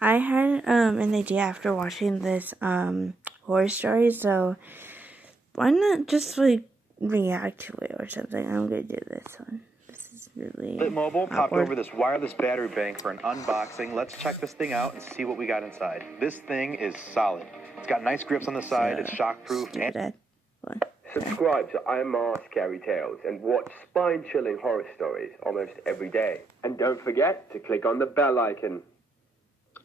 I had an idea after watching this horror story, so why not just like react to it or something? I'm gonna do this one. This is really Lit Mobile popped awkward. over this wireless battery bank for an unboxing. Let's check this thing out and see what we got inside. This thing is solid. It's got nice grips on the side, it's shockproof, and Subscribe to I'm Mars Scary Tales and watch spine-chilling horror stories almost every day. And don't forget to click on the bell icon.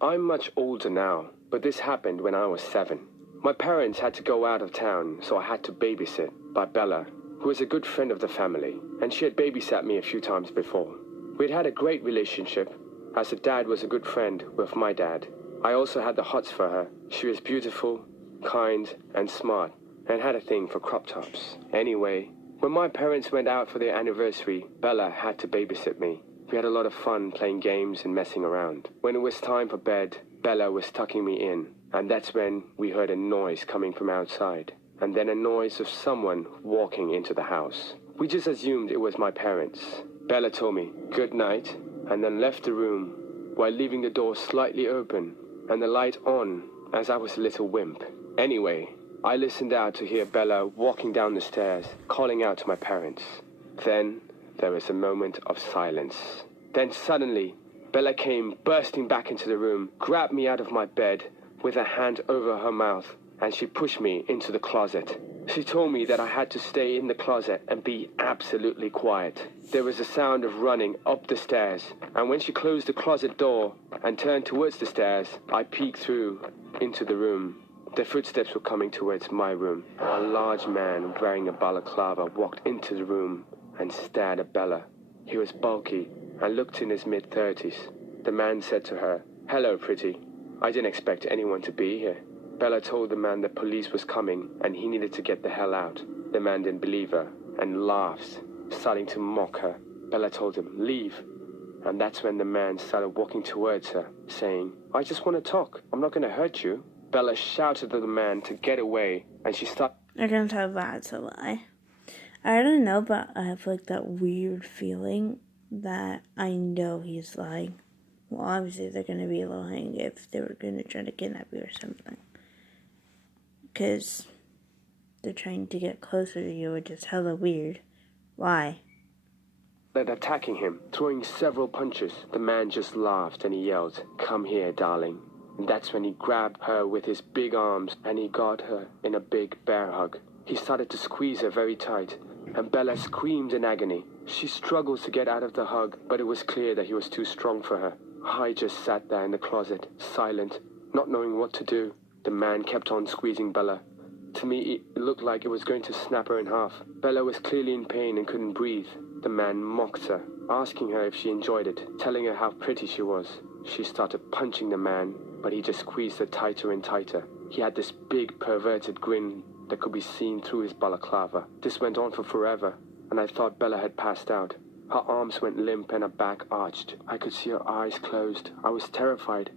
I'm much older now, but this happened when I was 7. My parents had to go out of town, so I had to babysit by Bella, who is a good friend of the family, and she had babysat me a few times before. We'd had a great relationship, as her dad was a good friend with my dad. I also had the hots for her. She was beautiful, kind, and smart, and had a thing for crop tops. Anyway, when my parents went out for their anniversary, Bella had to babysit me. We had a lot of fun playing games and messing around. When it was time for bed, Bella was tucking me in, and that's when we heard a noise coming from outside, and then a noise of someone walking into the house. We just assumed it was my parents. Bella told me good night, and then left the room, while leaving the door slightly open and the light on, as I was a little wimp. Anyway, I listened out to hear Bella walking down the stairs, calling out to my parents. Then there was a moment of silence. Then suddenly, Bella came bursting back into the room, grabbed me out of my bed with her hand over her mouth, and she pushed me into the closet. She told me that I had to stay in the closet and be absolutely quiet. There was a sound of running up the stairs, and when she closed the closet door and turned towards the stairs, I peeked through into the room. The footsteps were coming towards my room. A large man wearing a balaclava walked into the room and stared at Bella. He was bulky and looked in his mid-30s. The man said to her, "Hello, pretty. I didn't expect anyone to be here." Bella told the man the police was coming and he needed to get the hell out. The man didn't believe her and laughed, starting to mock her. Bella told him, "Leave." And that's when the man started walking towards her, saying, "I just want to talk. I'm not going to hurt you." Bella shouted at the man to get away, and she stopped. I can tell that's a lie. I don't know, but I have like that weird feeling that I know he's lying. Well, obviously they're going to be lying if they were going to try to kidnap you or something. Because they're trying to get closer to you, which is hella weird. Why? Attacking him, throwing several punches. The man just laughed and he yelled, "Come here, darling." And that's when he grabbed her with his big arms and he got her in a big bear hug. He started to squeeze her very tight, and Bella screamed in agony. She struggled to get out of the hug, but it was clear that he was too strong for her. I just sat there in the closet, silent, not knowing what to do. The man kept on squeezing Bella. To me, it looked like it was going to snap her in half. Bella was clearly in pain and couldn't breathe. The man mocked her, asking her if she enjoyed it, telling her how pretty she was. She started punching the man, but he just squeezed her tighter and tighter. He had this big perverted grin that could be seen through his balaclava. This went on for forever, and I thought Bella had passed out. Her arms went limp and her back arched. I could see her eyes closed. I was terrified.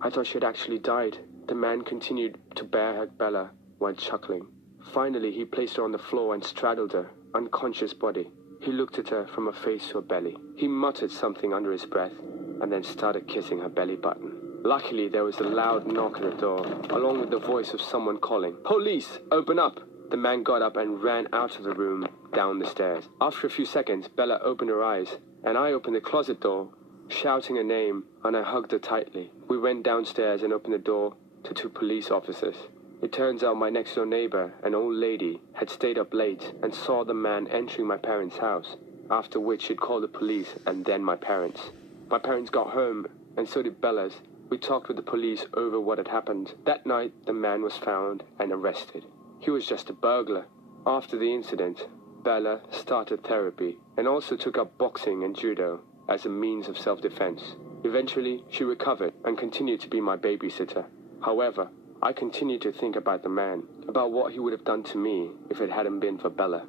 I thought she had actually died. The man continued to bear hug Bella while chuckling. Finally, he placed her on the floor and straddled her unconscious body. He looked at her from her face to her belly. He muttered something under his breath and then started kissing her belly button. Luckily, there was a loud knock at the door, along with the voice of someone calling, "Police, open up!" The man got up and ran out of the room, down the stairs. After a few seconds, Bella opened her eyes, and I opened the closet door, shouting her name, and I hugged her tightly. We went downstairs and opened the door to 2 police officers. It turns out my next-door neighbor, an old lady, had stayed up late and saw the man entering my parents' house, after which she'd called the police and then my parents. My parents got home, and so did Bella's. We talked with the police over what had happened. That night, the man was found and arrested. He was just a burglar. After the incident, Bella started therapy and also took up boxing and judo as a means of self-defense. Eventually, she recovered and continued to be my babysitter. However, I continued to think about the man, about what he would have done to me if it hadn't been for Bella.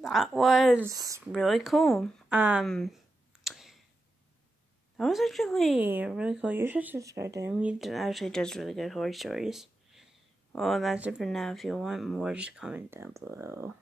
That was really cool. That was actually really cool. You should subscribe to him. He actually does really good horror stories. Well, that's it for now. If you want more, just comment down below.